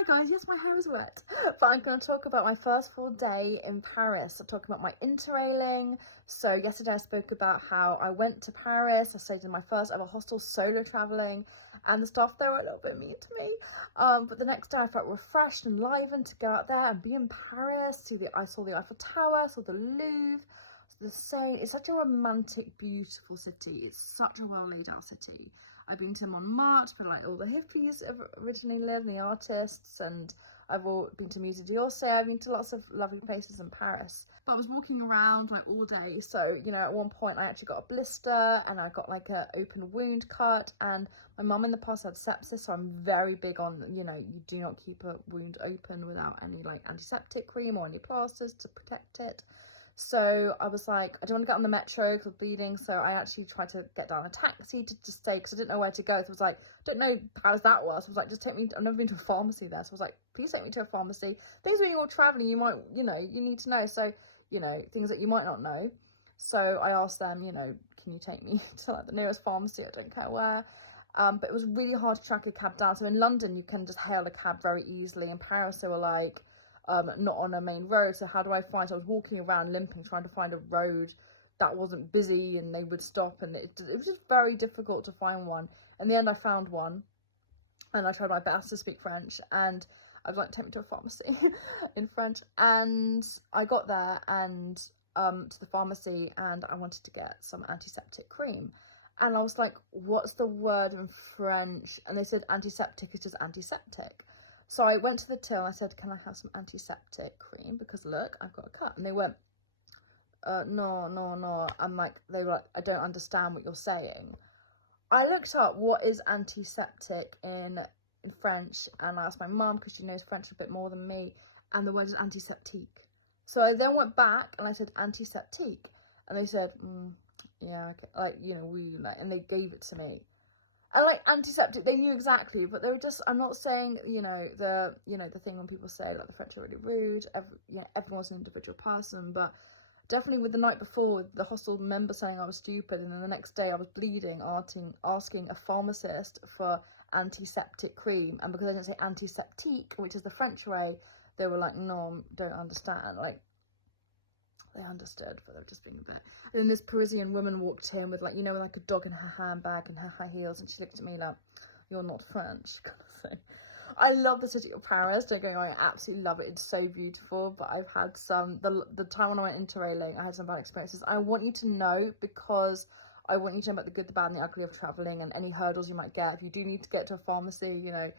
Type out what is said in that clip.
Hi guys, yes, my hair is wet, but I'm going to talk about my first full day in Paris. I'm talking about my interrailing. So yesterday I spoke about how I went to Paris. I stayed in my first ever hostel solo traveling, and the staff there were a little bit mean to me. But the next day I felt refreshed and enlivened to go out there and be in Paris. I saw the Eiffel Tower, saw the Louvre, the Seine. It's such a romantic, beautiful city. It's such a well laid out city. I've been to Montmartre, where like all the hippies originally lived, and the artists, and I've been to Musée d'Orsay. I've been to lots of lovely places in Paris. But I was walking around like all day, so you know, at one point I actually got a blister and I got like an open wound cut, and my mum in the past had sepsis, so I'm very big on, you know, you do not keep a wound open without any like antiseptic cream or any plasters to protect it. So I was like, I don't want to get on the metro because I'm bleeding. So I actually tried to get down a taxi to just stay because I didn't know where to go. So I was like, I don't know how that was. So I was like, just take me. I've never been to a pharmacy there. So I was like, please take me to a pharmacy. Things when you're traveling, you might, you know, you need to know. So, you know, things that you might not know. So I asked them, you know, can you take me to like the nearest pharmacy? I don't care where. But it was really hard to track a cab down. So in London, you can just hail a cab very easily. In Paris, they were like, not on a main road. So how do I find? So I was walking around limping, trying to find a road that wasn't busy and they would stop, and it was just very difficult to find one. In the end, I found one, and I tried my best to speak French, and I was like, take me to a pharmacy in French, and I got there and to the pharmacy, and I wanted to get some antiseptic cream. And I was like, what's the word in French? And they said antiseptic is just antiseptic. So I went to the till and I said, can I have some antiseptic cream? Because look, I've got a cut. And they went, no. I'm like, they were like, I don't understand what you're saying. I looked up what is antiseptic in French, and I asked my mum because she knows French a bit more than me, and the word is antiseptique. So I then went back and I said antiseptique, and they said, yeah, okay. Like, you know, and they gave it to me. And like antiseptic, they knew exactly, but they were just, I'm not saying, the thing when people say like the French are really rude, everyone's an individual person, but definitely with the night before, the hostel member saying I was stupid, and then the next day I was bleeding, asking a pharmacist for antiseptic cream, and because I didn't say antiseptique, which is the French way, they were like, no, don't understand. Like, they understood, but they were just being a bit. And then this Parisian woman walked in with like, you know, like a dog in her handbag and her high heels, and she looked at me like, you're not French, kind of thing. I love the city of Paris, don't get me wrong, I absolutely love it, it's so beautiful, but I've had the time when I went interrailing, I had some bad experiences. I want you to know, because I want you to know about the good, the bad, and the ugly of travelling, and any hurdles you might get. If you do need to get to a pharmacy, you know,